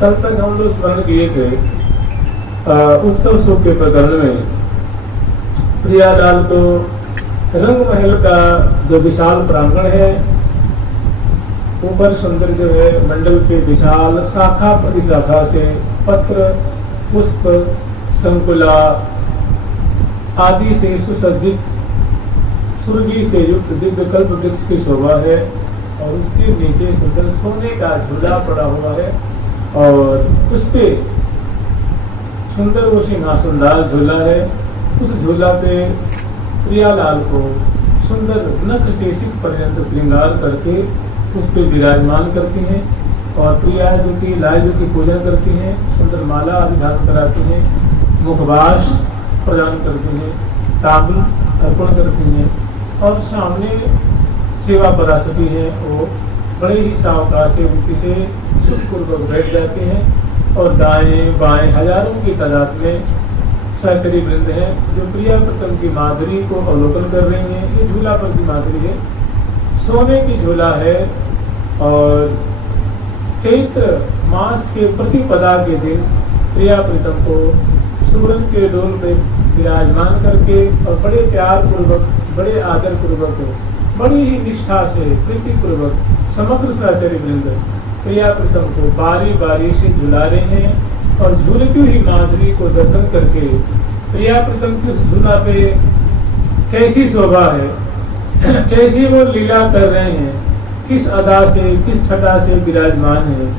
कल तक हम लोग स्मरण किए थे उत्सव सुख के प्रकरण में प्रियालाल को रंग महल का जो विशाल प्रांगण है, ऊपर सुंदर जो है मंडल के विशाल शाखा प्रतिशाखा से पत्र पुष्प संकुला आदि से सुसज्जित सुरभि से युक्त दिव्य कल्प वृक्ष की शोभा है और उसके नीचे सुंदर सोने का झूला पड़ा हुआ है और उस पे सुंदर वो सिंहासनदार झूला है। उस झूला पे प्रियालाल को सुंदर नख से सिर पर्यंत श्रृंगार करके उस पे विराजमान करती हैं और प्रिया जो की लाल जो की पूजन करती हैं, सुंदर माला अभिधान कराती हैं, मुखवास प्रदान करती हैं, तांबुल अर्पण करती हैं और सामने सेवा पराशती है वो बड़े ही सावकाश से उनकी से सुखपूर्वक बैठ जाते हैं और दाएं बाएं हजारों की तादाद में सहचरी वृंद है जो प्रिया प्रथम की माधुरी को अवलोकन कर रही हैं। ये झूला पर की माधुरी है, सोने की झूला है और चैत्र मास के प्रतिपदा के दिन प्रिया प्रीतम को सुवर्ण के डोल पे विराजमान करके और बड़े प्यार पूर्वक, बड़े आदर पूर्वक, बड़ी ही निष्ठा से प्रीति पूर्वक समग्र सहचरी वृंद प्रिया प्रीतम को बारी बारी से झुला रहे हैं और झूलती हुई माधुरी को दर्शन करके प्रिया प्रीतम की उस झूला पे कैसी शोभा है, कैसी वो लीला कर रहे हैं, किस अदा से किस छटा से विराजमान है,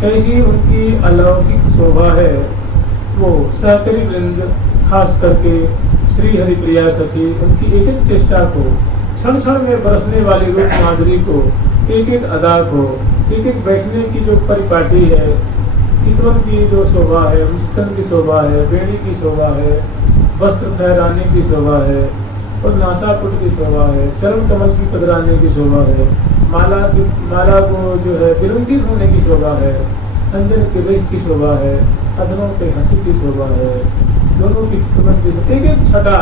कैसी उनकी अलौकिक शोभा है। वो सहचरी वृंद खास करके श्री हरिप्रिया सखी उनकी एक एक चेष्टा को, क्षण क्षण में बरसने वाली रूप माधुरी को, एक एक अदा को, एक एक बैठने की जो परिपाटी है, चितवन की जो शोभा है, मुस्कन की शोभा है, बेड़ी की शोभा है, वस्त्र ठहराने की शोभा है और नासापुट की शोभा है, चरण कमल की पधराने की शोभा है, माला को जो है विरुंधित होने की शोभा है, अंजन के लेख की शोभा है, अधरों पे हंसी की शोभा है, दोनों की चितवन की एक एक छटा,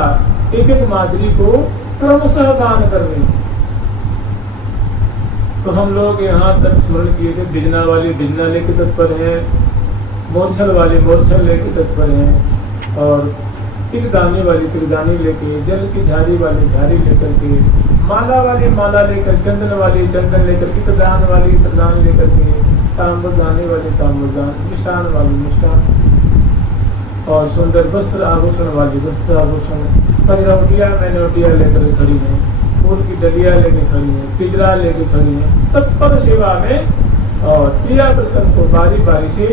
एक एक माधुरी को क्रमशः गान करने। तो हम लोग यहाँ तक स्मरण किए थे बिजना वाली बिजना लेके तत्पर हैं, मोरछल वाली मोरछल लेके तत्पर हैं और पिरदानी वाली पिरदानी लेके, जल की झाड़ी वाली झाड़ी लेकर के, माला वाली माला लेकर, चंदन वाली चंदन लेकर, इत्रदान वाली इत्रदान लेकर के, तांबुलदानी वाली तांबुलदान, मिष्ठान वाली मिष्ठान और सुंदर वस्त्र आभूषण वाली वस्त्र आभूषण, पंजरौटिया मैनौटिया लेकर खड़ी हैं, फूल की डलिया लेके खड़ी हैं, पिजरा लेके खड़ी हैं, तत्पर सेवा में और प्रिया प्रीतम को बारी बारी से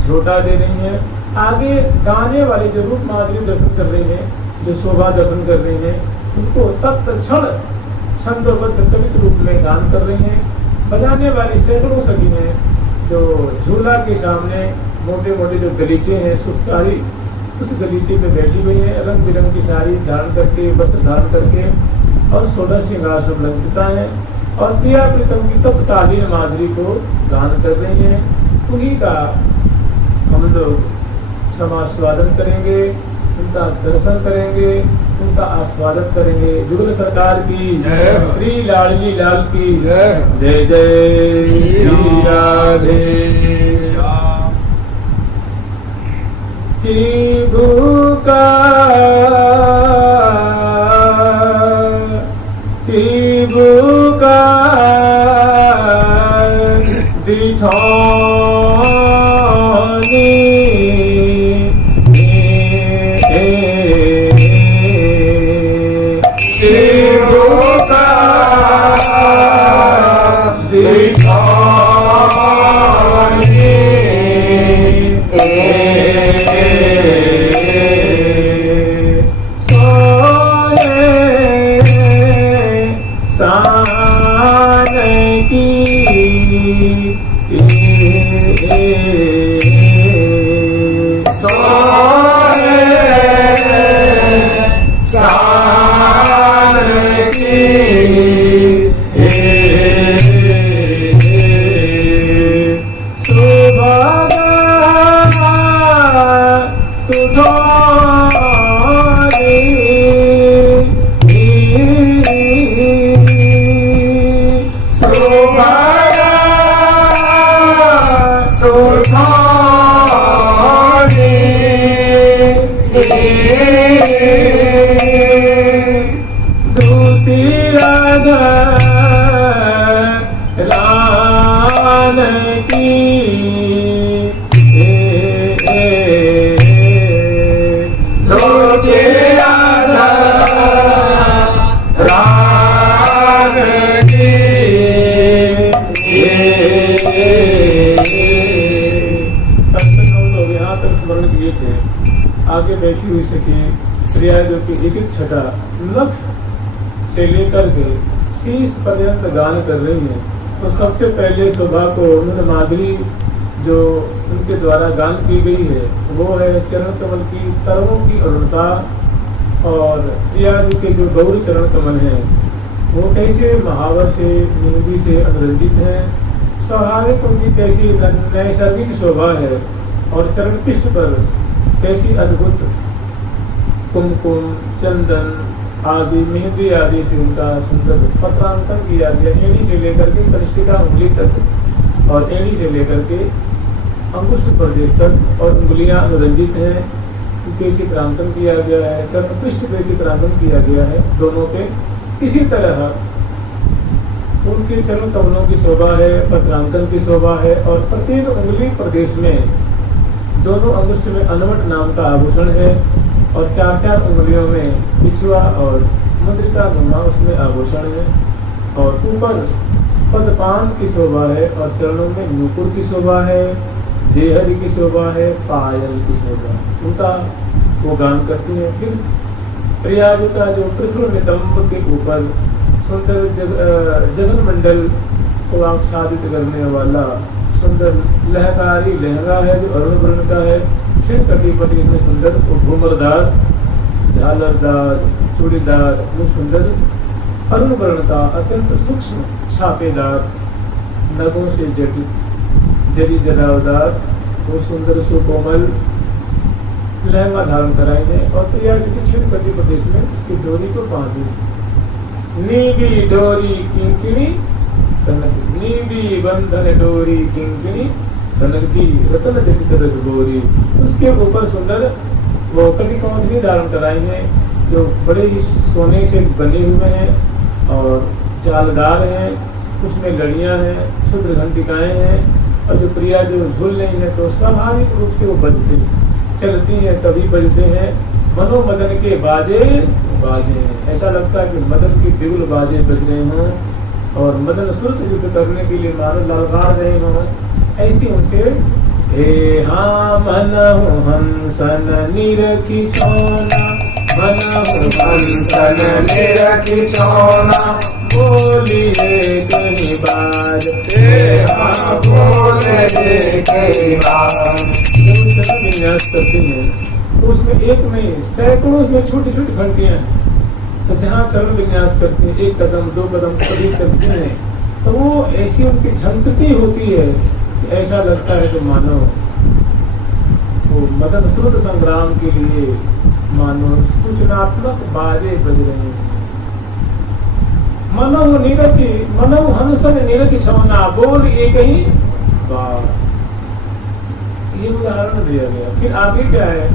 झोटा दे रही हैं। आगे गाने वाले जो रूप माधुरी दर्शन कर रही हैं, जो शोभा दर्शन कर रही हैं, उनको तत्क्षण छंदोबद्ध कवित रूप में गान कर रही हैं। बजाने वाली सैकड़ों सखी हैं जो झूला के सामने मोटे मोटे जो गलीचे हैं सुखकारी, उस गलीचे में बैठी हुई है, रंग बिरंग की साड़ी धारण करके, वस्त्र धारण करके और 16 श्रृंगार सब लगता है और प्रिया प्रीतम की तत्कालीन माधुरी को गान कर रही हैं। उन्हीं का हम लोग समास्वादन करेंगे, उनका दर्शन करेंगे, उनका आस्वादन करेंगे। जुगल सरकार की श्री लाडली लाल की जय जय श्री राधे चिबुका चिबुका दिठौनी चिबुका मन की लोके राधा राग की लोग यहाँ तक स्मरण किए थे। आगे बैठी हुई सखी प्रिया जो की एक एक छटा नख से लेकर के शीश पर्यंत गान कर रही है। तो सबसे पहले शोभा को उन्होंने माधुरी जो उनके द्वारा गान की गई है वो है चरण कमल की तरवों की अरुणता। और प्रिया जी के जो गौर चरण कमल हैं वो कैसे महावर से मेहंदी से अनुरंजित हैं। स्वाभाविक उनकी कैसी नैसर्गिक शोभा है और चरण पृष्ठ पर कैसी अद्भुत कुमकुम चंदन आदि मेहंदी आदि से उनका सुंदर पत्रांतर किया गया। एड़ी से लेकर के कनिष्ठिका उंगली तक और एड़ी से लेकर के अंगुष्ठ प्रदेश तक और उंगलियां अनुरंजित हैं पे चित्रांकन किया गया है। चरण पृष्ठ पे चित्रांकन किया गया है दोनों पे। इसी तरह उनके चरण कमलों की शोभा है, पत्रांकन की शोभा है और प्रत्येक उंगली प्रदेश में दोनों अंगुष्ठ में अनवट नाम का आभूषण है और चार चार उंगलियों में पिछुआ और मुद्रिका नुमा उसमें आभूषण है। और ऊपर पदपान की शोभा है और चरणों में नूपुर की शोभा है, जेहरी की शोभा है, पायल की शोभा उनका वो गान करती है। फिर प्रिया जी का जो पृथ्वी नितंब के ऊपर सुंदर जगन मंडल को आच्छादित करने वाला सुंदर लहकारी लहंगा है जो अरुण वर्ण का है। छह कटीपटी में सुंदर घूमरदार झालरदार चूड़ीदार वो सुंदर अरुण वर्ण का अत्यंत सूक्ष्म छापेदार नगों से जरी जरावदार वो सुंदर सुकोमल लहंगा धारण कराई है। और प्रिया जी के छह कटी प्रदेश में उसकी डोरी को बांधी नीबी डोरी किंकिणी कनक नीबी बंधन डोरी किंकिणी कनक की रतन जटित रस गोरी। उसके ऊपर सुंदर वो कटी कौंधनी धारण कराई है जो बड़े ही सोने से बने हुए हैं और जालदार हैं। उसमें लड़ियां हैं, शुद्र घंटिकाएं हैं और जो प्रिया जो झूल रही है तो स्वाभाविक रूप से वो बजते चलती हैं तभी बजते हैं। मनोमदन के बाजे बाजे ऐसा लगता है कि मदन की बिगुल बाजे बज रहे हों और मदन सुरत युद्ध करने के लिए मानो ललकार रहे हों। ऐसी उनसे हे हाँ मनहु हंसन निरखी छोना मनहु हंसन निरखी छोना बोलिए कहीं बार बोले कई बार। विन्यास करते हैं तो उसमें एक में सैकड़ों उसमें छोटी छोटी घंटियां हैं। तो जहाँ चरण विन्यास करते हैं एक कदम दो कदम कभी चलते हैं तो वो ऐसी उनकी झंकती होती है कि ऐसा लगता है कि मानो वो मदन श्रुत संग्राम के लिए मानो सूचनात्मक बाजे बज रहे हैं। मनो निरखी मनो हंसन निरखी छवना बोल एक ही बार। ये उदाहरण दिया गया। फिर आगे क्या है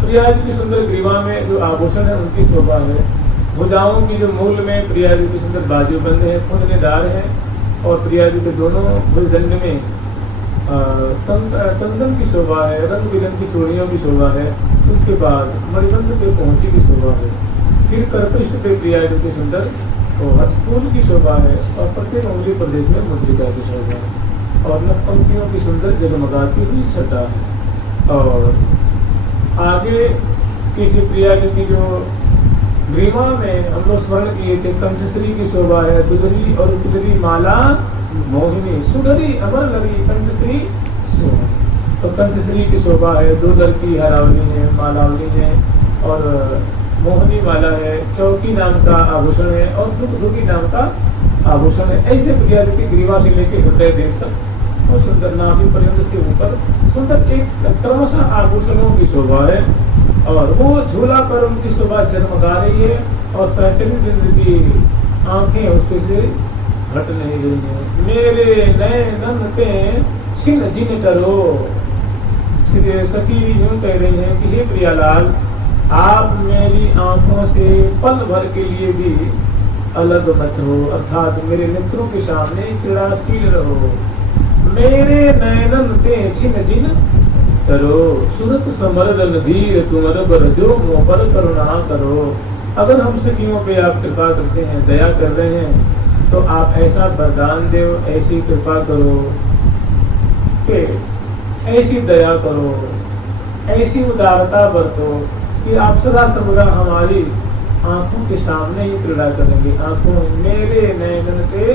प्रिया जी की सुंदर ग्रीवा में जो आभूषण है उनकी शोभा है। भुजाओं की जो मूल में प्रिया जी की सुंदर बाजूबंद है, फुंदनेदार है और प्रिया जी के दोनों भुजदंड में कंदन की शोभा है, रंग बिरंग की चूड़ियों की शोभा है। उसके बाद मणिबंध पे पहुंची की शोभा है। फिर करपृष्ठ पे प्रिया जी की सुंदर हथफूल की शोभा है और प्रत्येक उंगली प्रदेश में मुद्रिका की शोभा है और नखपंक्तियों की सुंदर जगमगाती हुई छटा है। और आगे किसी प्रिया जी की जो ग्रीवा में हम लोग स्मरण किए थे कंठश्री की शोभा है। दुधरी और उतरी माला मोहिनी सुधरी अमर लगी कंठश्री तो कंठश्री की शोभा है। दो लड़की हरावली है, मालावली है और मोहनी माला है। चौकी नाम का आभूषण है और दुखी नाम का आभूषण है। ऐसे प्रिया जी की ग्रीवा से लेकर हृदय देश तक और सुंदर नाभि पर्यंत से ऊपर सुंदर एक क्रमशः आभूषणों की शोभा है और वो झूला पर उनकी शोभा जन्मगा रही है और सहचरी बिंद की आंखें उसके से हट नहीं रही है। मेरे नए नन के छिन जिन करो श्री सखी यूं कह रही है कि हे प्रियालाल आप मेरी आंखों से पल भर के लिए भी अलग मत हो, अर्थात मेरे नेत्रों के सामने क्रीड़ाशील रहो। मेरे नयनन ते छिन जिन करो, सुरत समरदन धीर तुमर बर जो मोह पर करुणा करो। अगर हम सखियों पे आप कृपा करते हैं, दया कर रहे हैं, तो आप ऐसा वरदान दो, ऐसी कृपा करो कि ऐसी दया करो, ऐसी उदारता बरतो कि आप सदा सर्वदा हमारी आंखों के सामने ही क्रीड़ा करेंगे। आंखों मेरे नयन के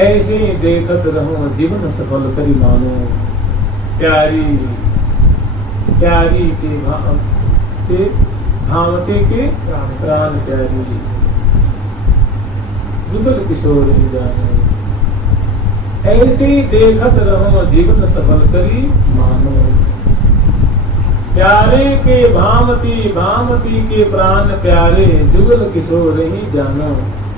ऐसे ही देखत रहो, जीवन सफल करी मानो। प्यारी प्यारी के भावते के प्राण प्यारी, जुगल किशोर ही जाने। ऐसे ही देखत रहो, जीवन सफल करी मानो। प्यारे के भामती भामती के प्राण प्यारे, जुगल किशोर ही जानो।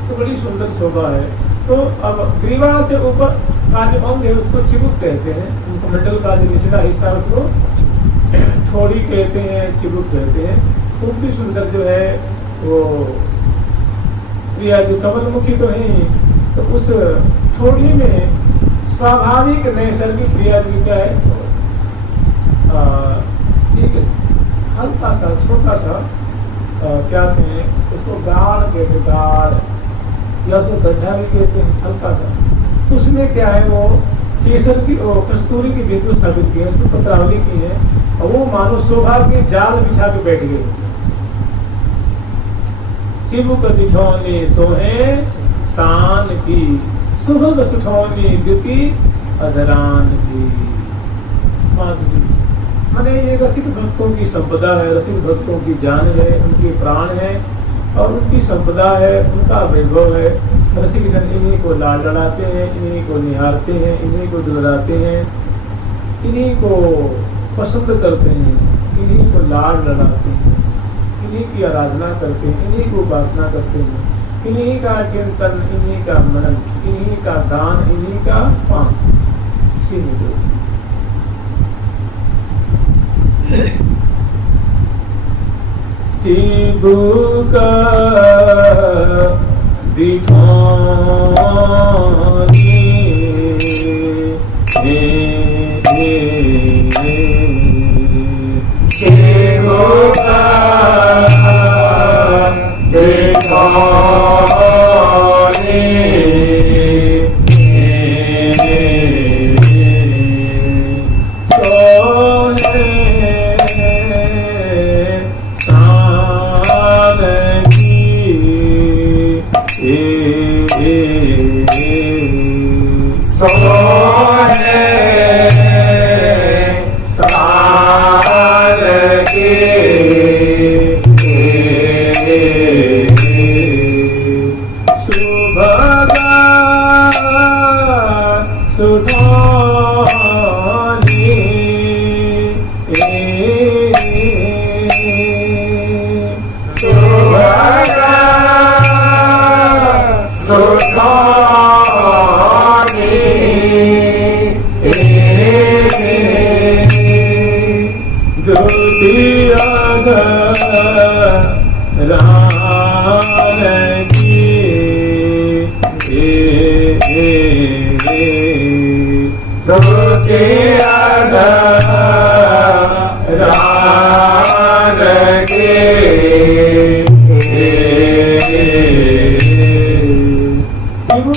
तो बड़ी सुंदर शोभा है। तो अब ग्रीवा से ऊपर का जो अंग है उसको चिबुक कहते हैं। उनको मंडल का जो निचला हिस्सा उसको ठोड़ी कहते हैं, चिबुक कहते हैं। खूब भी सुंदर जो है वो प्रिया जो कमलमुखी तो है, तो उस ठोड़ी में स्वाभाविक नैसर्गिक प्रिया जो क्या है, एक हल्का सा छोटा सा क्या कहते हैं उसको, गाढ़ कहते हैं, गाढ़ या उसको गड्ढा भी कहते हैं, हल्का सा। उसमें क्या है वो केसर की कस्तूरी की बिंदु स्थापित की है, उसमें पत्रावली की है, और वो मानो शोभा के जाल बिछा के बैठ गए। चिबुक दिठौनी सोहे शान की, सुभग सुठौनी द्युति अधरान की। माधुरी माने ये रसिक भक्तों की संपदा है, रसिक भक्तों की जान है, उनके प्राण है और उनकी संपदा है, उनका वैभव है। रसिक जन इन्हीं को लाड लड़ाते हैं, इन्हीं को निहारते हैं, इन्हीं को दुलाते हैं, इन्हीं को पसंद करते हैं, इन्हीं को लाड लड़ाते हैं, इन्हीं की आराधना करते हैं, इन्हीं को उपासना करते हैं, इन्हीं का चिंतन, इन्हीं का मनन, इन्हीं का दान, इन्हीं का पान। चिबुक दिठौनी चिबुक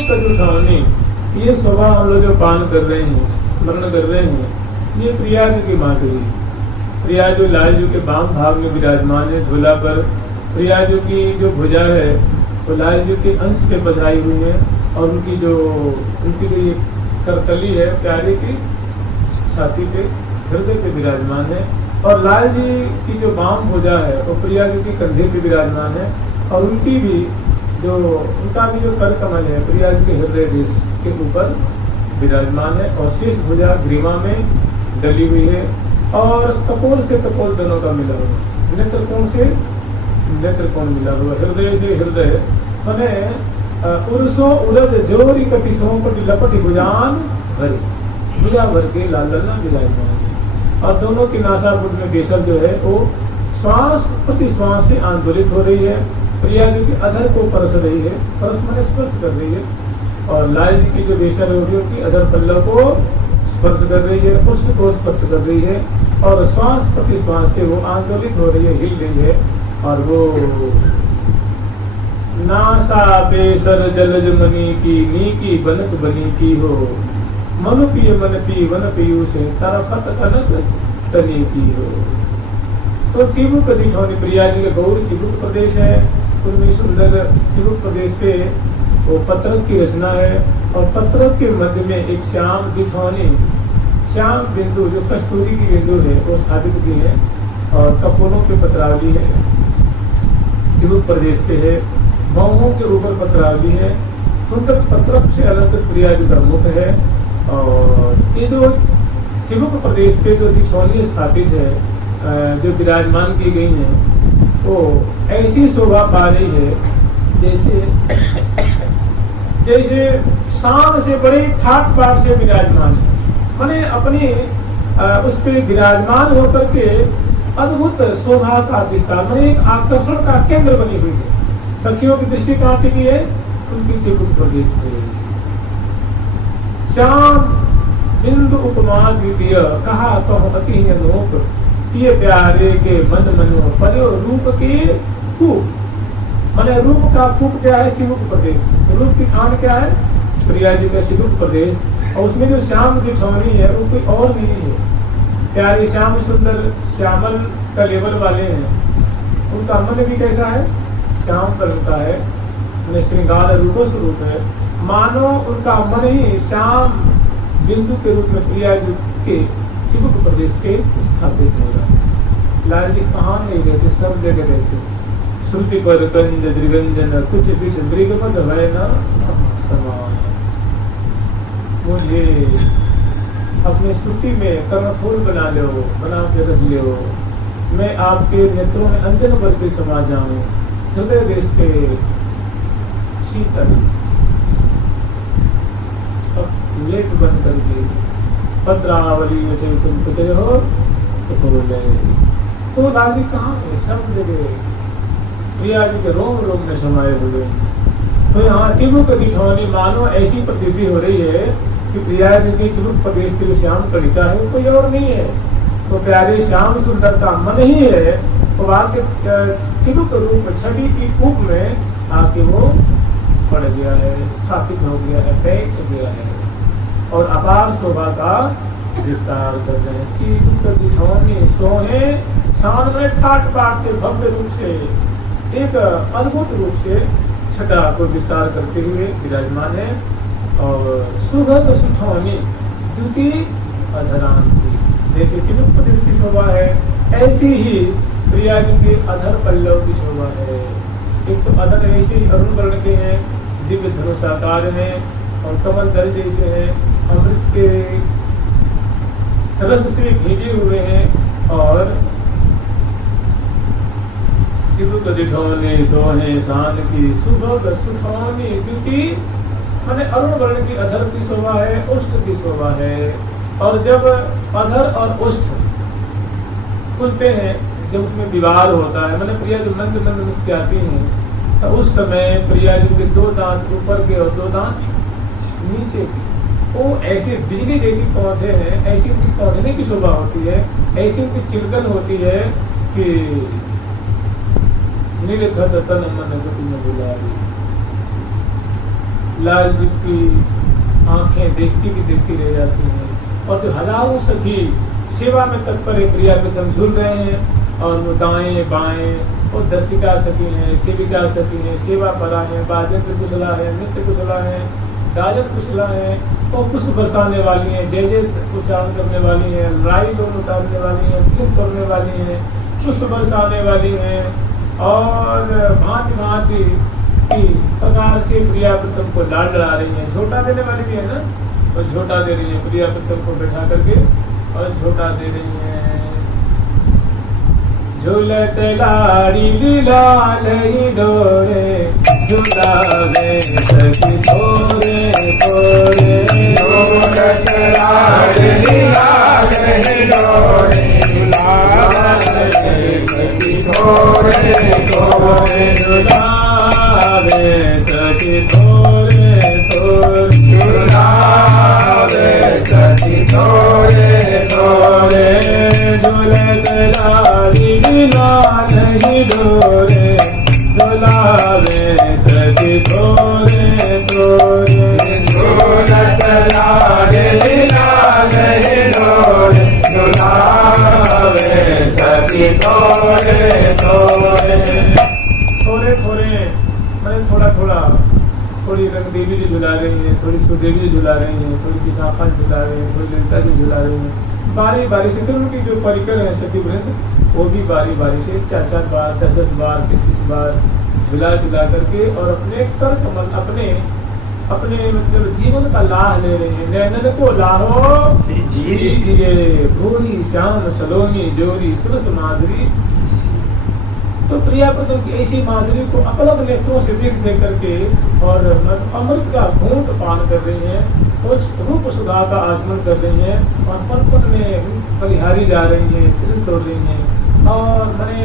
दिठौनी ये स्वभाव हम लोग जो पान कर रहे हैं, स्मरण कर रहे हैं, ये प्रिया जी की माधुरी। प्रिया जो लाल जी के बाम भाग में विराजमान है झोला पर, प्रिया जी की जो भुजा है वो लाल जी के अंश पे बधाई हुई है, और उनकी जो ये करतली है प्यारे की छाती पे, हृदय पे विराजमान है, और लाल जी की जो बाम भुजा है वो प्रिया जी के कंधे पे विराजमान है, और उनकी भी उनका भी जो कर कमल है प्रिया जी के हृदय देश के ऊपर विराजमान है, और शेष भुजा ग्रीवा में डली हुई है, और कपोल से कपोल दोनों का मिला हुआ, नेत्रकोण से नेत्रकोण मिला हुआ, हृदय से हृदय, मैंने उर्सो उड़द जोरी कटिसों पर लपट भुजान भरे, भुजा भर के लाल लल्ला विराजमान है, और दोनों की नासापुट में केसर जो है वो श्वास प्रति श्वास से आंदोलित हो रही है। प्रिया जी की अधर को परस रही है, परस मैंने स्पर्श कर रही है, और लाल जी की जो वेशा रोटी होती अधर पल्लव को स्पर्श कर रही है, उष्ट को स्पर्श कर रही है और श्वास प्रति श्वास से वो आंदोलित हो रही है, हिल रही है। और वो नासा बेसर जलज मनी की नी की बनक बनी की हो, मनु पिय मन पी वन पियू से तरफत कनक तनी की हो। तो चिबुक दिठौनी प्रिया जी का गौर चिबुक प्रदेश है, उनमें सुंदर चिबुक प्रदेश पे वो पत्रक की रचना है और पत्रक के मध्य में एक श्याम दिठौनी, श्याम बिंदु जो कस्तूरी की बिंदु है वो स्थापित की है और कपोलों पे पत्रावली है, चिबुक प्रदेश पे है, बाहों के ऊपर पत्रावली है, सुंदर पत्रक से अलंकृत प्रिया जी का मुख है। और ये जो चिबुक प्रदेश पे जो दिठौनी स्थापित है, जो विराजमान की गई हैं, वो ऐसी शोभा पा रही है जैसे शान से बड़े ठाट बाट से विराजमान है, माने अपनी उस पर विराजमान होकर के अद्भुत शोभा का विस्तार, माने एक आकर्षण का केंद्र बनी हुई है। सखियों की दृष्टि कहाँ टिकी है? उनकी चिबुक प्रदेश में। श्याम बिंदु उपमा द्वितीय कहा कहो अति अनोख, पिय प्यारे के मन मनो पर्यो रूप के कूप। माने रूप का कूप क्या है? चिबुक प्रदेश। रूप की खान क्या है? प्रिया जी का चिबुक प्रदेश। और उसमें जो श्याम की ठौनी है वो कोई और नहीं है, प्यारे श्याम सुंदर श्यामल का लेवल वाले हैं। उनका मन भी कैसा है? श्याम पर उनका है, उन्हें श्रृंगार रूपों स्वरूप है, मानो उनका मन ही श्याम बिंदु के रूप में प्रिया जी के चिबुक प्रदेश के स्थापित होगा। लाल जी कहाँ नहीं रहते, सब जगह रहते। श्रुति पर कंज त्रिगंजन कुछ बीच मृगमद है न समान। मुझे अपनी श्रुति में कर्णफूल बना के रख लो, मैं आपके नेत्रों में अंजन बल पे समा जाऊं, हृदय देश पे शीतल लेट बन करके पत्रावली तुम कुछ हो तो लाल जी कहाँ है? सब जगह प्रिया जी के रोम रोम में समाये हुए। तो यहाँ चिबुक दिठौनी मानो ऐसी प्रतीति हो रही है कि प्रिया जी की चिबुक प्रदेश की जो श्याम कलिका है वो कोई और नहीं है, तो प्यारे श्याम सुंदर का मन ही है। तो आके चिबुक रूप छवि की कूप में आके वो पड़ गया है, स्थापित हो गया है, बैठ गया है और अपार शोभा का विस्तार कर रहे हैं। चिबुक दिठौनी सोहे शान में ठाट बाट से भव्य रूप से एक अद्भुत रूप से छटा को विस्तार करते हुए विराजमान है। और सुभग सुठौनी द्युति अधरांति, जैसे चिबुक प्रदेश की शोभा है ऐसी ही प्रिया जी के अधर पल्लव की शोभा है। एक तो अधर ऐसे ही अरुण वर्ण के हैं, दिव्य धनुषाकार हैं और कमल दल जैसे हैं, अमृत के रस से भीगे हुए हैं। और चिबुक दिठौनी सोहे शान की सुभग सुठौनी द्युति, माने अरुण वर्ण की अधर की शोभा है, उष्ठ की शोभा है। और जब अधर और उष्ठ खुलते हैं, जब उसमें विवाह होता है, माने प्रिया जो मंद मंद मुस्कुराती हैं, तो उस समय प्रिया जी के दो दांत ऊपर के और दो दांत नीचे के, वो ऐसे बिजली जैसी पौधे हैं, ऐसी उनकी पौधने की शोभा होती है, ऐसी उनकी चिलकन होती है कि नीलखत तन मन गति में बुलाई। लाल जी की आंखें देखती की देखती रह जाती हैं और जो हजारों सखी सेवा में तत्पर है, प्रिया में दम झूल रहे हैं और वो दाएं बाएं और दर्शिका सखी हैं, सेविका सखी हैं, सेवा परा है, बाजेंद्र कुशला है, नृत्य कुशला है, गाजन कुशला है और पुष्प बरसाने वाली हैं, जय जय उच्चारण करने वाली हैं, राई लोन उतारने वाली हैं, फूल तोड़ने वाली हैं, पुष्प बरसाने वाली हैं और भांति भांति की प्रकार से प्रिया प्रीतम को लाड लड़ा रही है। झोटा देने वाली भी है ना, तो झोटा दे रही है प्रिया प्रीतम को बैठा करके और झोटा दे रही है। झूलत लाड़ी लाल डोरे झूलावे सखी थोरे थोरे, झूलत लाड़ी लाल डोरे झूलावे सखी थोरे थोरे, झूलावे सखी थोरे थोरे। रही डोरी झुलावे सखी थोड़े थोड़े। थोड़े थोड़े मैंने थोड़ा थोड़ा, थोड़ी रंग देवी जी झुला रही है, थोड़ी सुदेवी जी झुला रही है, थोड़ी विशाखा झुला रही है, थोड़ी ललिता जी झुला रही है, बारी बारी से। फिर उनकी जो परिकर है सखी वृंद, वो भी बारी बारी से 4-4 बार 10-10 बार 20-20 बार झुला झुला करके और अपने कर कमल अपने मतलब जीवन का लाह ले रहे हैं। नैनन को लाहो धीरे भूरी श्याम सलोनी जोरी सुरस माधुरी। तो प्रियापतों की ऐसी माधुरी को अपलक नेत्रों से देख देख करके और अमृत का घूंट पान कर रही हैं, उस रूप सुधा का आचमन कर रही हैं और पल पल में बलिहारी जा रही हैं, तिल तोड़ रही हैं और मैंने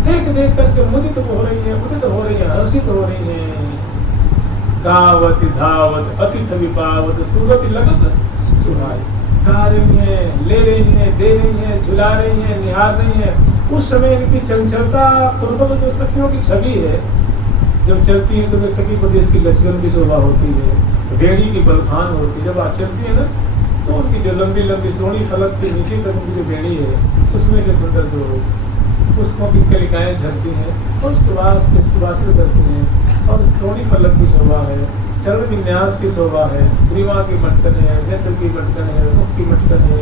देख देख करके मुदित हो रही हैं, उदित हो रही हैं, हर्षित हो रही हैं। गावत धावत अति छवि पावत सूरत लगत सुहाई। गा रही हैं, ले रही हैं, दे रही हैं, झुला रही हैं, निहार रही हैं। उस समय इनकी चंचलता पूर्वक जो सखियों की छवि है, जब चलती है तो तकी प्रदेश की लचकन की शोभा होती है, बेड़ी की बलखान होती है। जब आप चलती है ना तो उनकी जो लंबी लंबी सोनी फलक के नीचे तक उनकी जो बेड़ी है, उसमें से सुंदर जो पुष्पों की कलिकाएं झरती हैं और सुवास से सुवासित करती हैं और सोनी फलक की शोभा है, चरण विन्यास की शोभा है, ग्रीवा की मटकन है, नेत्र की मटकन है, मुख की मटकन है,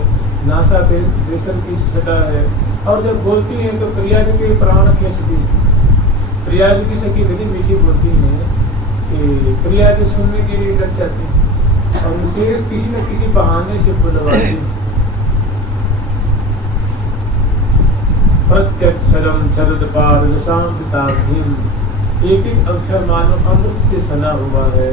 नासा पे रेशम की छटा है। और जब बोलती हैं तो प्रिया जी के प्राण खींचती है। प्रिया जी की सखी इतनी मीठी बोलती हैं कि प्रिया जी सुनने के लिए लग जाती है और उसे किसी न किसी बहाने से बुलवाती। प्रत्यक्षरम शरद पाद शांताधीन, एक एक अक्षर मानो अमृत से सना हुआ है।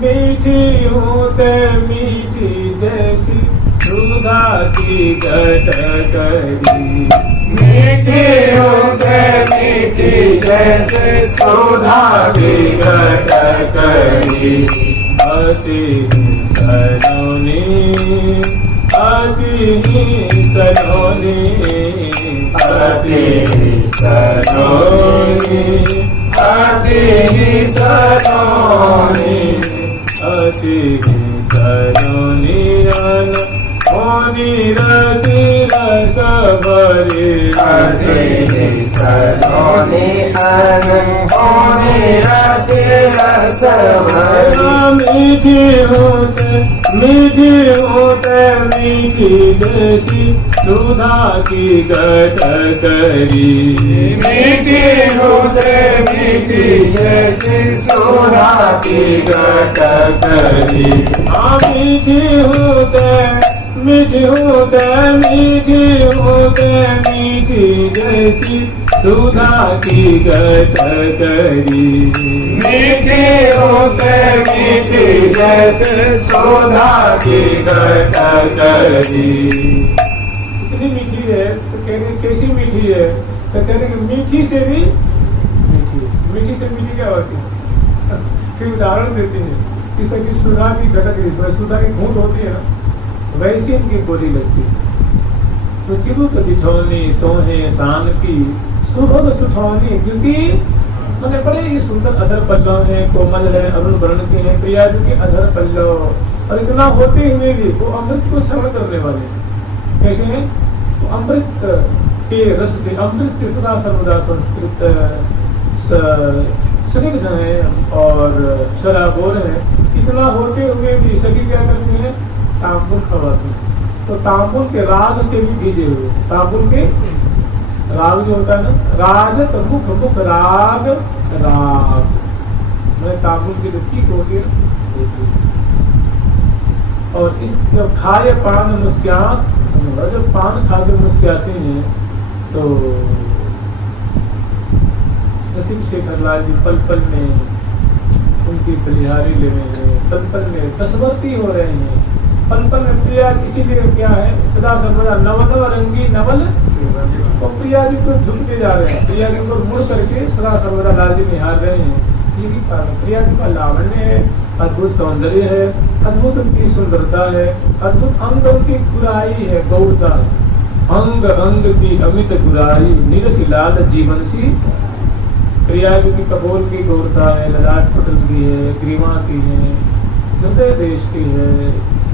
मीठी होते मीठी जैसी सुधा की गटकरी, मीठी होते मीठी जैसे सुधा की गटकरी। अति सलोनी अति सलोनी अति सलोनी अति सलोनी अति सलोनी रन होनी रति रस भरी। अति सलोनी होनी रति रस भरी। मीठी होते मीठी जैसी सुधा की गटकरी। मीठी होते मीठी जैसी सुधा की गटकरी। मीठी होते मीठी जैसी सुधा की गटकरी। मीठी होते मीठी जैसे सुधा की गटकरी। इतनी मीठी है तो कह रहे कैसी मीठी है, तो कह रहे मीठी से भी मीठी। मीठी से मीठी क्या होती है? फिर उदाहरण देती है कि सभी सुधा की गटकरी, सुधा की घूंट होती है ना, वैसी इनकी बोली लगती है। तो चिबुक दिठौनी सोहे शान की सुभग सुठौनी, क्योंकि मैंने बड़े ही सुंदर अधर पल्लव है, कोमल है, अरुण वर्ण के हैं प्रिया जी के अधर पल्लव। और इतना होते हुए भी वो अमृत को क्षरण करने वाले हैं। कैसे हैं? तो अमृत के रस से, अमृत से सदा सर्वदा संस्कृत स्निग्ध है और शराबोर है। इतना होते हुए भी सभी क्या करती हैं? तांबुल खवाती हैं। तो तांबुल के राग से भी भीजे हुए, तांबुल के राग जो होता है ना, राजत मुख मुख राग राग, मैं तांबुल की जो पीक होती है ना। और जब खाए पान मुस्क्यात, जब पान खा के मुस्क्याते हैं तो नसीब शेखर लाल जी पल पल में उनकी बलिहारी ले रहे हैं, पल पल में बसवर्ती हो रहे हैं, पल पल में प्रिया। इसीलिए क्या है, सदा सर्वदा नव नव रंगी नवल, तो प्रिया जी को झुकते जा रहे हैं, प्रिया जी को मुड़ करके सदा सर्वदा लाल जी निहार रहे हैं। यही कारण प्रिया जी का लावण्य है, अद्भुत सौंदर्य है, अद्भुत उनकी सुंदरता है, अद्भुत अंग उनकी गुराई है, गौरता है। अंग अंग की अमित गुराई निरख लाल जीवन सी। प्रिया जी की कपोल की गौरता है, ललाट पटल की है, ग्रीवा की है, हृदय देश की है,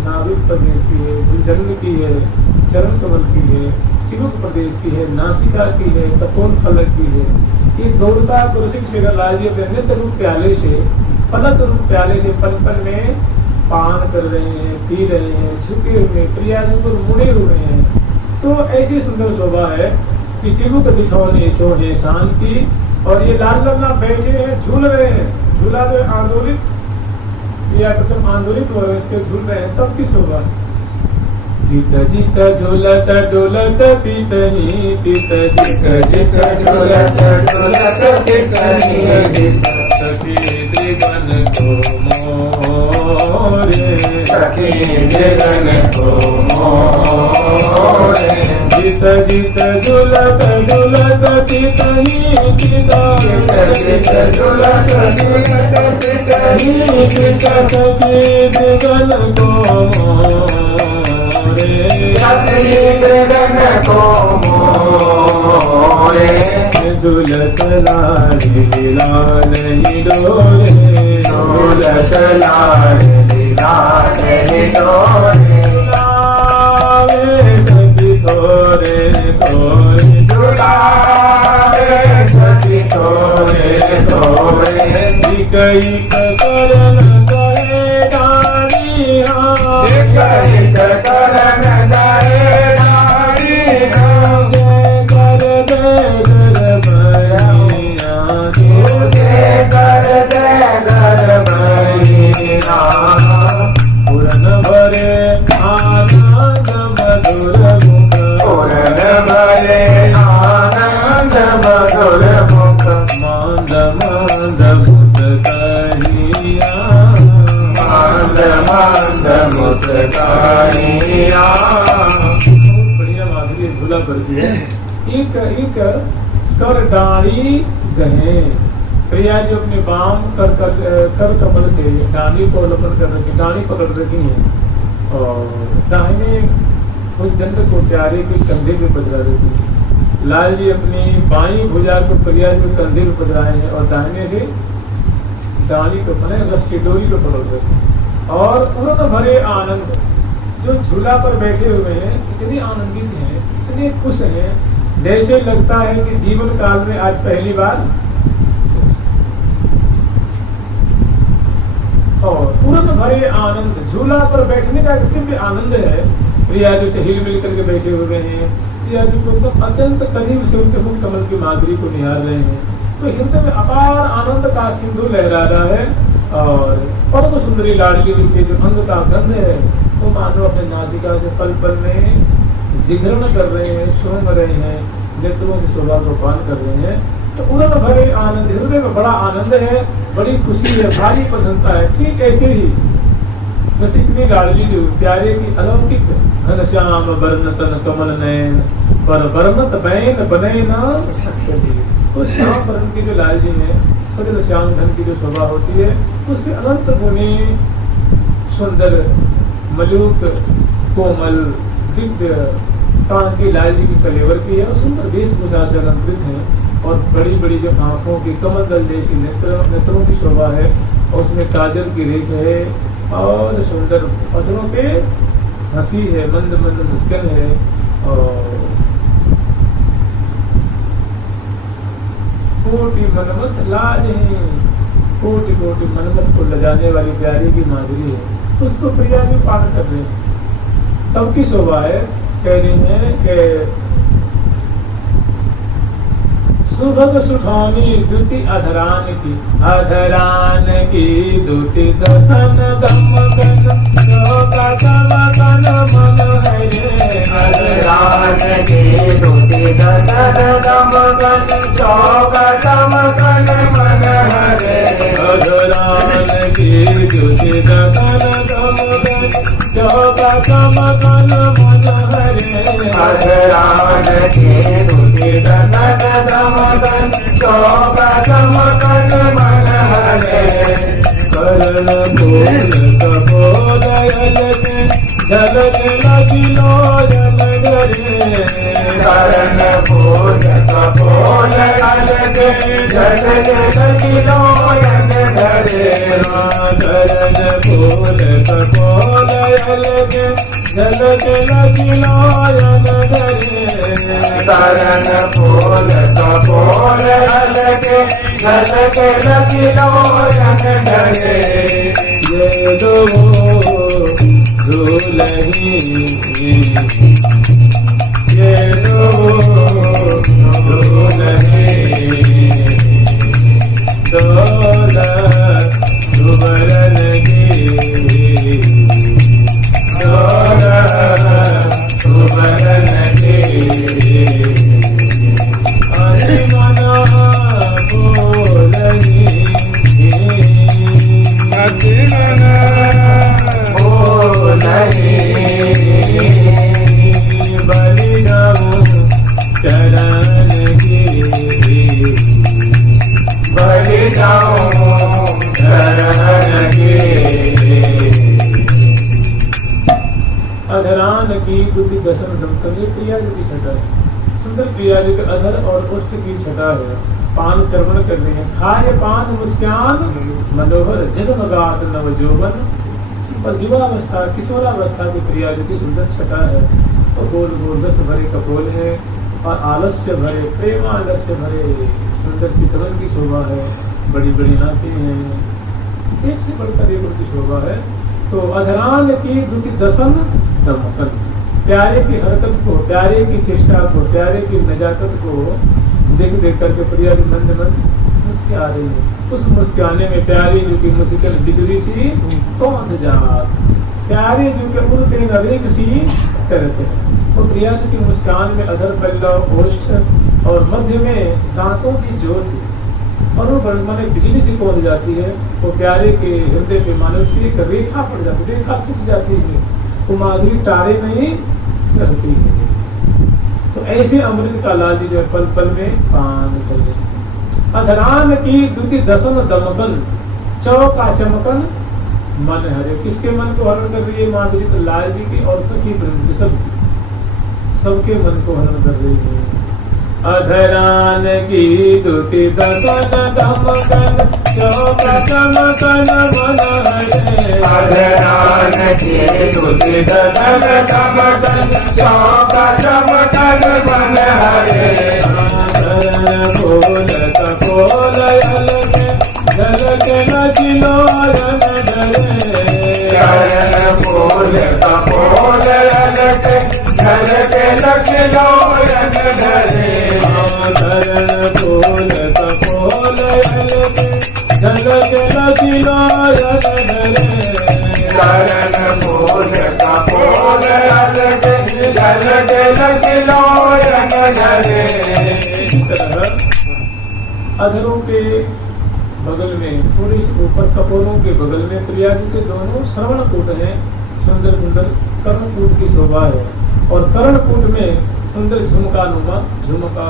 नाभिक प्रदेश की है, भुजंग की है, चरण कमल की है, चिबुक प्रदेश की है, नासिका की है, कपोल फलक की है। ये गौरता कुरुशिक शेखरलाल जी अपने नित्य रूप प्याले से, फलक रूप प्याले से पल पल में पान कर रहे हैं, पी रहे हैं, झुके हुए प्रियाजन को मुड़े हुए हैं। तो ऐसी सुंदर शोभा है कि चिबुक दिठौने सो है शान की, और ये लाल लल्ला बैठे हैं, झूल रहे हैं। झूला जो आंदोलित या प्रथम आंदोलित हो रहे, इस पे झूल रहे हैं, तब की शोभा। जीता जीता झूलत डोलत पीतनी, पीता जीता जीता झूलत डोलत पीतनी, सखी त्रिगन को मोरे, सखी त्रिगन को मोरे। जीता जीता झूलत डोलत पीतनी, पीता जीता झूलत डोलत पीतनी, पीता सखी त्रिगन को सखी त्रिगन को मोरे। झूलत लाड़ी लाल ही डोरे, झूलत लाड़ी लाल ही डोरे। झुलावे सखी थोरे थोरे, झुलावे सखी थोरे थोरे। कई करन गए डाली हाँ, कई करन गए डाली हाँ। कर दे भैया, तुझे कर दे भैया। पूरन भरे आनंद मधुर मुख, पूरन भरे आनंद मधुर मुख। मांद मांद मुस्कानिया, मांद मांद मुस्कानिया। बढ़िया माधुरी झूला करती है। एक एक कर डाली गहे, प्रिया जी अपने बाम कर कमल से डाली को लपन कर रखी, डाली पकड़ रखी है, और दाहिने भुजदंड को प्यारे के कंधे पे पधरा रखी। लाल जी अपनी बाई भुजा को प्रिया जी के कंधे पे पधराए हैं, और दाहिने से डाली को बने रस्सी डोरी को पकड़ रखी। और पूर्ण भरे आनंद, जो झूला पर बैठे हुए हैं इतने आनंदित हैं, इतने खुश हैं, जैसे लगता है कि जीवन काल में आज पहली बार। और पूर्ण भरे आनंद, झूला पर बैठने का दिव्य आनंद है। प्रिया जी से हिल मिल करके बैठे हुए हैं, प्रिया जी को एकदम अत्यंत करीब से उनके मुख कमल की माधुरी को निहार रहे हैं। तो हृदय में अपार आनंद का सिंधु लहरा रहा है, और परम सुंदरी लाडली के जो अंग का गंध है वो मानो अपने नासिका से पल पल में जिघरण कर रहे हैं, सूंघ रहे हैं, नेत्रों की शोभा को पान कर रहे हैं। तो उड़न भरे आनंद, हृदय में बड़ा आनंद है, बड़ी खुशी है, भारी प्रसन्नता है। ठीक ऐसे ही इतनी लाडली जो प्यारे की अलौकिक घनश्याम वर्ण तन कमल नयन, पर बरमत बैन बने ना सक्षी। तो श्याम वर्ण की जो लाल जी है, सजल श्याम घन की जो शोभा होती है, उसके अनंत गुणी सुंदर मलूक कोमल दिव्य कांति लाल जी की कलेवर की है, और सुंदर वेशभूषा से अलंकृत है, और बड़ी बड़ी जो आंखों की कमल दल जैसी नेत्रों की शोभा है, और उसमें काजल की रेख है, और सुंदर पत्थरों पे हंसी है, मंद मंद मुस्कान है। और कोटि मनमथ लाज है, कोटि कोटि मनमथ को लजाने वाली प्यारी की माधुरी है, उसको प्रिया भी पान कर रहे हैं। तब की शोभा है, कह रही है कि सुभग सुठानी दुति अधरान की, अधरान की दुति दसन दमकन, शोभा दमकन मन हरे। अधरान की दुति दसन दमकन, शोभा दमकन मन हरे। अधरान की दुति दसन दमकन, शोभा दमकन मन हरे। अधरान की दुति दसन दमकन, शोभा दमकन मन हरे। करण फूल कपोलयन से झलक लगिलो जन गरे। करण फूल कपोलयन से झलक लगिलो जन गरे। चरण फूल कपोल अलग झलक लगी नयन धरे चरण फूल कपोल अलग झलक लगी नयन धरे ये दो दुल्ही ये दो दुल्ही दौलत सुवर्ण की दौलत सुवर्ण की हरि मना बोलनी अति मन बोलनी बलि जाऊं चरण की बलि जाऊं शरण की अधरान की दुति दसन दमकन ये प्रिया जी की छटा है। सुंदर प्रिया जी के अधर और ओष्ठ की छटा है। पान चर्वण कर रहे हैं। खाए पान मुस्कान मनोहर जगमगात नवजोबन। पर युवावस्था किशोरावस्था की प्रिया जी की सुंदर छटा है। और गोल गोल रस भरे कपोल है और आलस्य भरे प्रेमालस्य भरे सुंदर चितवन की शोभा है। बड़ी बड़ी आंखें हैं, एक से बढ़कर एक उनकी शोभा है। तो अधरान की दुति दसन दमकन, प्यारे की हरकत को, प्यारे की चेष्टा को, प्यारे की नजाकत को देख देख करके प्रिया जी मंद मंद मुस्कुरा रही है। उस मुस्कुराने में प्यारी जो की मुस्किल बिजली सी कौंध जात, प्यारे जो के उड़ते नरेक सी करते हैं। तो प्रिया जी की मुस्कान में अधर पल्लव ओष्ठ और मध्य में दांतों की ज्योति और वो माने बिजली से कौंध जाती है। वो प्यारे के हृदय पे मानो उसकी एक रेखा पड़ जाती है, रेखा खिंच जाती है। वो माधुरी तारे नहीं करती है। तो ऐसे अमृत का लाली जो पल पल में पान कर ले। अधरान की दुति दसन दमकन, चौका चमकन मन हरे। किसके मन को हरण कर रही है माधुरी? तो लाल जी की और सखी वृंद सब सबके मन को हरण कर रही है। अधरान की दुति दसन दमकन, चौका चमकन मन हरे। अधरान की दुति दसन दमकन, चौका चमकन मन हरे। चरण फूल कपोल अलग झलक लगी नयन धरे। चरण फूल कपोल अलग झलक लगी नयन धरे। चरण फूल कपोल अलग झलक लगी नयन धरे। चरण फूल कपोल अलग झलक लगी नयन धरे। इस तरह अधरों के बगल में थोड़ी सी ऊपर कपोलों के बगल में प्रिया जी के दोनों श्रवणकूट हैं। सुंदर सुंदर कर्णकूट की शोभा है और कर्णकूट में सुंदर झुमका नुमा झुमका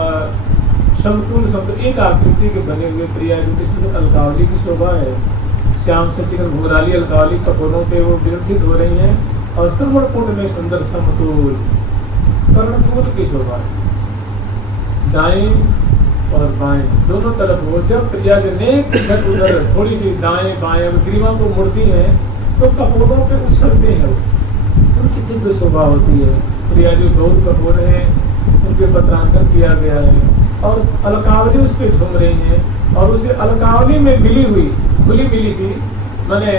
समतुल समतुल एक आकृति के बने हुए प्रिया जी की सुंदर अलकावली की शोभा है। श्याम से चिकन घुंघराली अलकावली कपोलों पे वो विरुद्धित हो रही हैं और कर्णकूट में सुंदर समतुल कर्णकूट की शोभा है। दाएं और बाएं दोनों तरफ हो। जब प्रिया जी नेक इधर उधर थोड़ी सी दाएं बाएं ग्रीवा को मुड़ती है तो कपोलों पे उछलते हैं, उनकी दिव्य शोभा होती है। प्रिया जी गौर कपोल है, उनके पत्रांकन किया गया है और अलकावली उस पे झूम रही है और उसे अलकावली में मिली हुई खुली मिली सी माने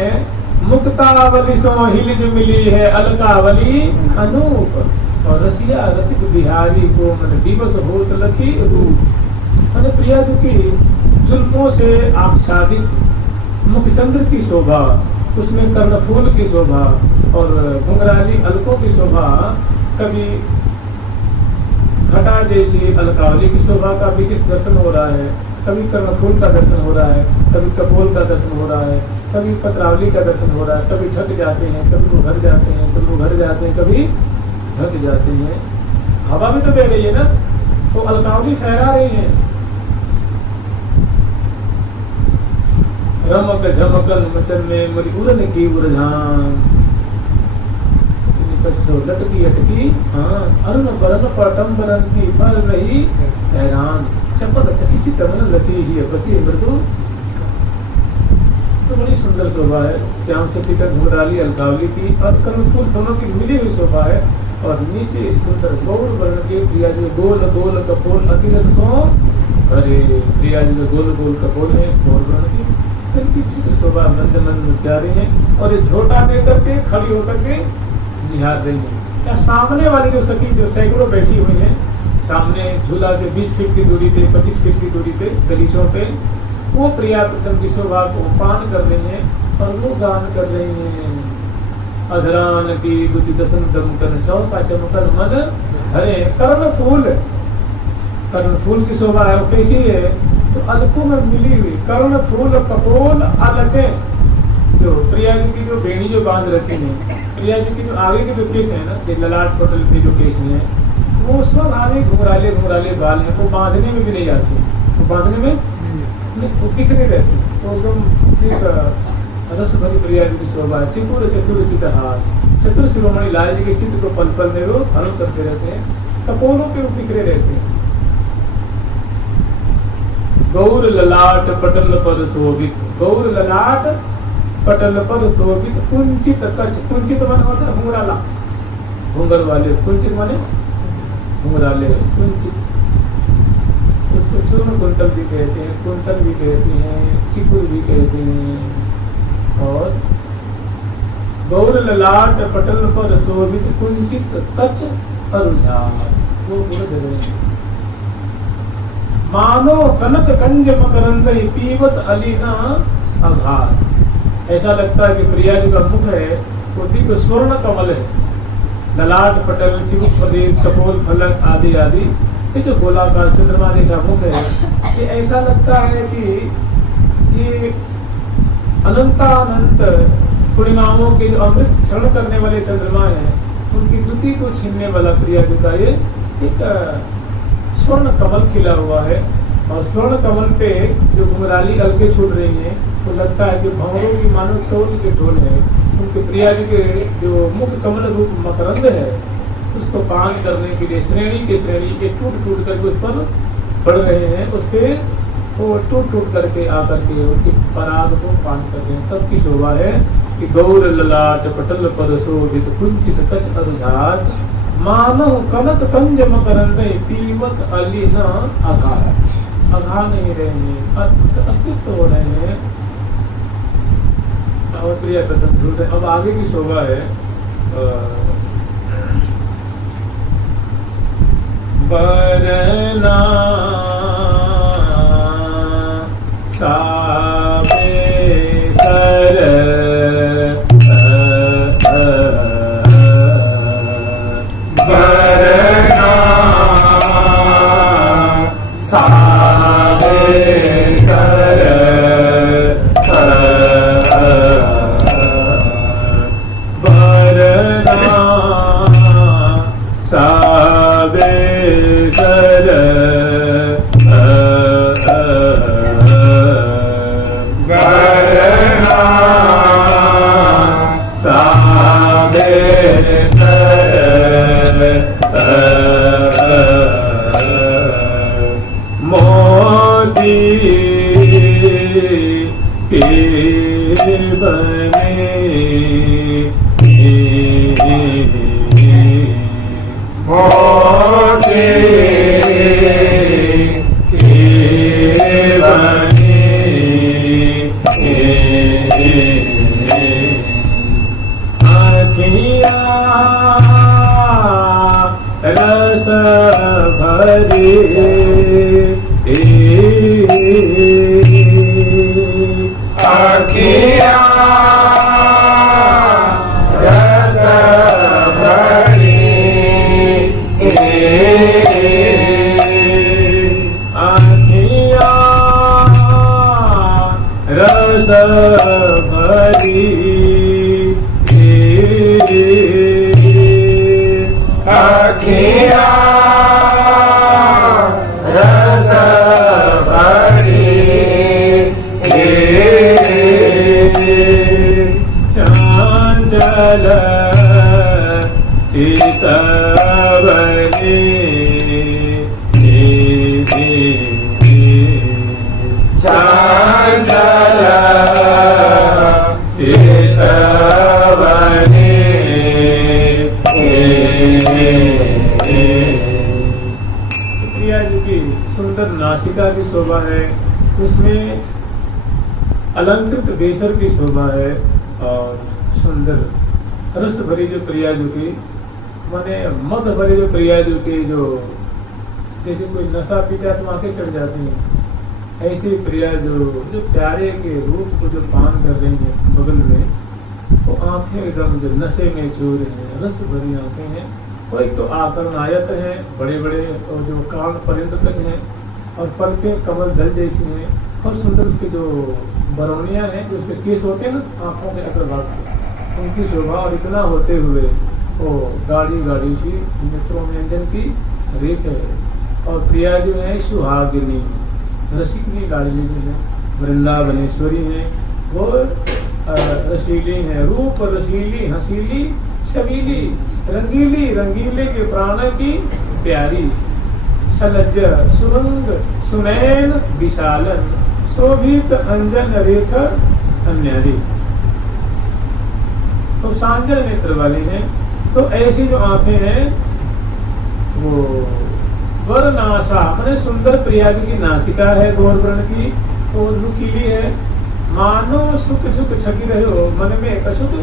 मुक्तावली सो हिल जो मिली है अलकावली अनूप और रसिया रसिक बिहारी को मन दिवस होत लखी रूप। मैंने प्रिया जी की जुल्फों से आच्छादित मुखचंद्र की शोभा, उसमें कर्णफूल की शोभा और घुंघराली अलकों की शोभा, कभी घटा जैसी अलकावली की शोभा का विशेष दर्शन हो रहा है, कभी कर्णफूल का दर्शन हो रहा है, कभी कपोल का दर्शन हो रहा है, कभी पत्रावली का दर्शन हो रहा है। कभी ढक जाते हैं, कभी वो घर जाते हैं, कभी वो घर जाते हैं, कभी ढक जाते हैं। हवा भी तो बह रही है ना, तो अलकावली फहरा रही है। रमक झमकन मचन में मुरी उड़न की उड़झान, लटकी अटकी हाँ अरुण बरन पटम्बरन की फल रही हैरान, चपल चकिचित मन लसी ही बसी मृदु। तो तो बड़ी सुंदर शोभा है, श्याम सती का घुंघराली अलकावली की और कर्णफूल दोनों की मिली हुई शोभा है। और नीचे सुंदर गौर वर्ण के प्रिया जी गोल गोल कपोल अतिरस सो, अरे प्रिया जी का गोल गोल कपोल है गौर वर्ण की, इनकी चित्र शोभा मंद मंद मुस्कुरा रही है और ये झोटा देकर के खड़ी होकर के निहार रही है। या सामने वाली जो सखी जो सैकड़ों बैठी हुई है, सामने झूला से 20 फीट की दूरी पे 25 फीट की दूरी पे गलीचों पे वो प्रिया प्रीतम की शोभा को पान कर रही है और वो गान कर रही है। अधरान की दुति दसन दमकन चौका चमकन मन हरे कर्ण फूल की शोभा है। वो कैसी है तो अलकों में मिली हुई कर्ण फूल कपोल अलके, जो प्रिया जी की जो बेड़ी जो बांध रखी है, प्रिया जी की जो आगे के जो केस है ना, ये ललाट पटल के जो केस हैं वो उस वक्त आगे घुंघराले घुंघराले बाल हैं, वो बांधने में भी नहीं आते, वो बांधने में नहीं, वो दिखने रहते, तो एकदम एक रस भरी प्रिया जी की शोभा है। चिकुर चतुर चितहार, चतुर शिरोमणि लाल जी के चित्र को पल पल में वो हरण करते रहते हैं, कपोलों पे वो बिखरे रहते हैं। गौर ललाट पटल पर शोभित, गौर ललाट पटल पर शोभित कुंचित कच, कुंचित मन होता है घुंघराला, घुंघर वाले, कुंचित माने घुंघराले, कुंचित, उसको चूर्ण कुंतल भी कहते हैं, कुंतल भी कहते हैं, चिकुर भी कहते हैं। और गौर ललाट पटल पर शोभित कुंचित कच अरुझार, वो मानो कनक कंज मकरंद पीवत अलीना आघात। ऐसा लगता है कि प्रिया जी का मुख है वो दिव्य स्वर्ण कमल है, ललाट पटल चिबुक प्रदेश कपोल फलक आदि आदि, ये जो गोलाकार चंद्रमा जैसा मुख है, ये ऐसा लगता है कि ये अनंतानंत पूर्णिमाओं के जो अमृत क्षरण करने वाले चंद्रमा है उनकी द्युति को छीनने वाला प्रिया जी का ये एक स्वर्ण कमल खिला हुआ है। और स्वर्ण कमल पे जो घुंघराली अलके छूट रही हैं तो लगता है कि भंवरों की मानो टोल के टोल है। उनके प्रिया जी के जो मुख कमल रूप मकरंद है उसको पान करने के लिए श्रेणी के श्रेणी के टूट टूट करके उस पर बढ़ रहे हैं, उस पर वो टूट टूट करके आकर के उनके पराग को पान कर रहे हैं। तब की शोभा है कि गौर ललाट पटल पर शोभित कुंचित कच अरुझात, मानव कनक कंज मकरंद पीवत अली न आकार, अघा नहीं रहे हैं, अतृप्त हो रहे हैं और प्रिय प्रथम झूठ है। अब आगे की शोभा है बरना साबे सर बरना साबे सर बरना साबे सर बरना साबे सर मोती के बने मोती के बने आँखियाँ रस भरे आँखियाँ रस भरी आँखियाँ रस भरी आँखियाँ रस भरी चांचल चितवनी चांचल प्रिया जी की सुंदर नासिका की शोभा है, उसमें अलंकृत बेसर की शोभा है और सुंदर रस भरी जो प्रिया जी की माने मद भरे जो प्रिया जी की जो जैसे कोई नशा पीता तो आंखें चढ़ जाती हैं, ऐसी प्रिया जो प्यारे के रूप को जो पान कर रही है बगल में, वो आंखें एकदम जो नशे में छू रही हैं, रस भरी आंखें हैं। कोई तो आकर्ण आयत है बड़े बड़े और जो कान पर्यंत तक हैं और पल पे कमल दल जैसी हैं और सुंदर उसकी जो बरौनियाँ हैं जो उसके केस होते हैं ना आंखों के अग्रभाग पे, उनकी शोभा और इतना होते हुए वो गाड़ी गाड़ी सी नेत्रों में अंजन की रेख है। और प्रिया जो है सुहागिनी रसिकनी लाडली जो है वृंदावनेश्वरी हैं, वो रसीली हैं, रूप रसीली हसीली छबीली रंगीली रंगीले के प्राण की प्यारी, सलज्ज सुरंग सुनैन विशालन शोभित अंजन रेख अन्यारी, तो सांजल नेत्र वाली हैं। तो ऐसी जो आंखें हैं वो वरनासा मैंने सुंदर प्रिया जी की नासिका है गौर वर्ण की, तो नुकीली है, मानो सुख झुक छकी रहे हो मन में कछुक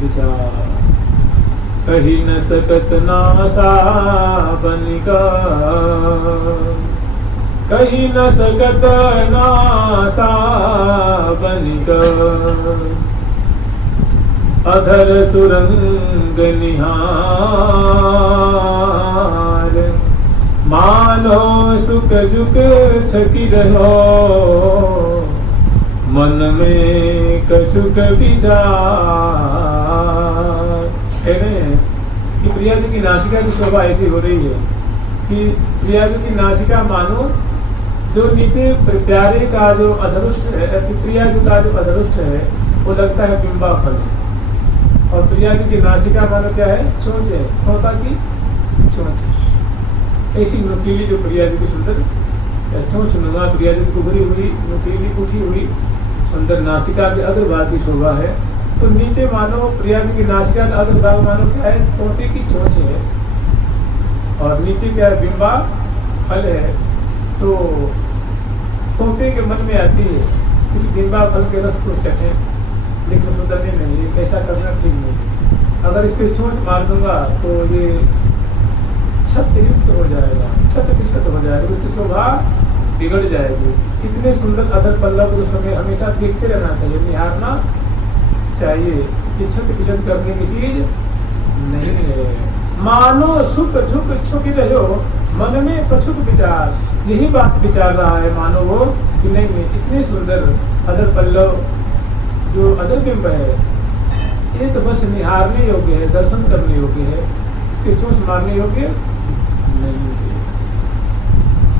विचार, कही न सकत नासा बनिका, कही न सकत नासा बनिका, अधर सुरंग निहार, मानो सुख झुक छकी रहो मन में कछुक विचार। कि प्रिया जी की नासिका की शोभा ऐसी हो रही है कि प्रिया जी की नासिका मानो जो नीचे प्यारे का जो अधरुष्ट है, प्रिया जी का जो अधरुष्ट है वो लगता है बिंबा फल, और प्रिया जी की नासिका मानो क्या है चोंच है, तोता की चोंच। ऐसी नुकीली जो प्रिया जी की सुंदर चोंच नुमा प्रिया जी की उभरी हुई नुकीली उठी हुई सुंदर नासिका के अग्रभाग की शोभा है। तो नीचे मानो प्रिया जी की नासिका का अग्रभाग मानो क्या है तोते की चोंच है, और नीचे क्या है बिंबा फल है। तो तोते के मन में आती है इस बिंबा फल के रस को चखें, लेकिन सुंदर नहीं है, कैसा करना ठीक नहीं। अगर इस पर चोंच मार दूंगा तो ये छत युक्त हो जाएगा, छत विछत हो जाएगा, उसकी शोभा बिगड़ जाएगी। इतने सुंदर अदर पल्लव उस समय हमेशा देखते रहना चाहिए, निहारना चाहिए। ये छत विछत करने की चीज नहीं है। मानो सुख झुक छुक रहे हो मन में कछुक विचार, यही बात विचार रहा है मानो वो कि नहीं इतने सुंदर अदर पल्लव जो अदर बिंब है ये तो बस निहारने योग्य है, दर्शन करने योग्य है, इसके चोंच मारने योग्य नहीं है।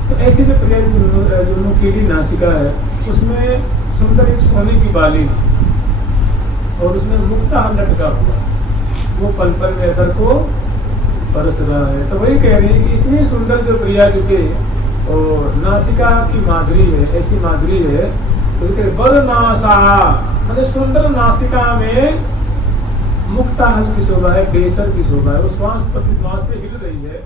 तो ऐसी जो प्रिया जो नुकीली नासिका है उसमें सुंदर एक सोने की बाली है और उसमें मुक्ता लटका हुआ, वो पल पल में अदर को परस रहा है। तो वही कह रही है कि इतनी सुंदर जो प्रिया जी के और नासिका की माधुरी है, ऐसी माधुरी है तो बरनासा मतलब सुंदर नासिका में मुक्ताहल की शोभा है, बेसर की शोभा है, वो श्वास प्रति श्वास से हिल रही है।